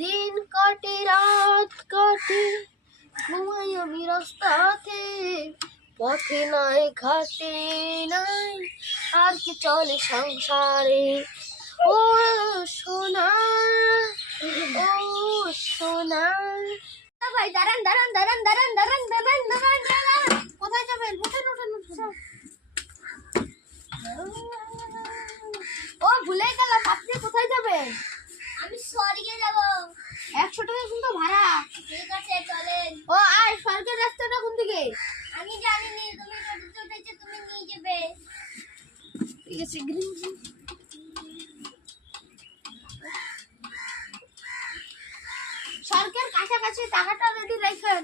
দিন কাটে রাত কাটে ঘুমাই আমি রাস্তাতে, পথে নাই ঘাটে নাই আর কি চলে সংসারে। ও সোনা, ও সোনা। ভাই দাঁড়ান দাঁড়ান দাঁড়ান দাঁড়ান দাঁড়ান দাঁড়ান দাঁড়ান দাঁড়ান, কোথায় যাবেন? উঠেন উঠেন উঠেন। ও ভুলেই গেলাম, আপনি কোথায় যাবেন? আমি স্বর্গে যাব। 100 টাকা কিন্তু ভাড়া। ঠিক আছে চলেন। ও আর স্বর্গের রাস্তাটা কোন দিকে? আমি জানি না, তুমি টোটোতে উঠেছো, তুমি নিয়ে যাবে। ঠিক আছে, গ্রিন। স্বর্গের কাছাকাছি টাকাটা রেডি রাখেন।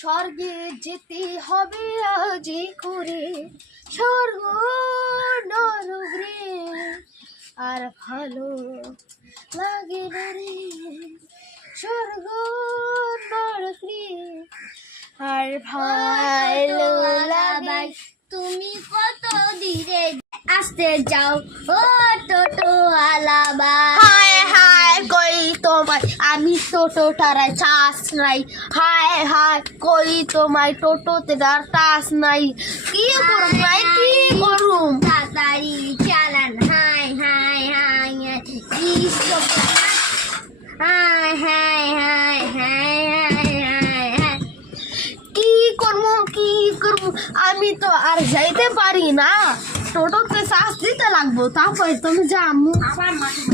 স্বর্গে যেতে হবে আজই করে, স্বর্গ নরকে আর ভালো লাগে না রে, স্বর্গ নরকে আর ভালো লাগে। তুমি কত ধীরে আসতে যাও ও টোটোওয়ালা ভাই। হায় হায় কই তোমায় আমি টোটোটারায় চাষ নাই, হায় হায় কই তোমায় টোটোতে টাচ নাই, কি করুম ভাই কি করুম? তাড়াতাড়ি চালান, high high high high high high high high high. কি করবো কি করবো, আমি তো আর যাইতে পারি না, টোটোতে চাষ দিতে লাগবো, তারপরে তুমি যাবো।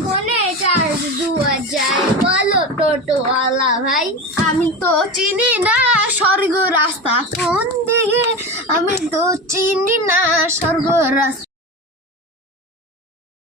ফোনে চার্জ 2000 বলো টোটোওয়ালা ভাই। আমি তো চিনি না স্বর্গ রাস্তা কোন দিকে, আমি তো চিনি না স্বর্গ রাস্তা।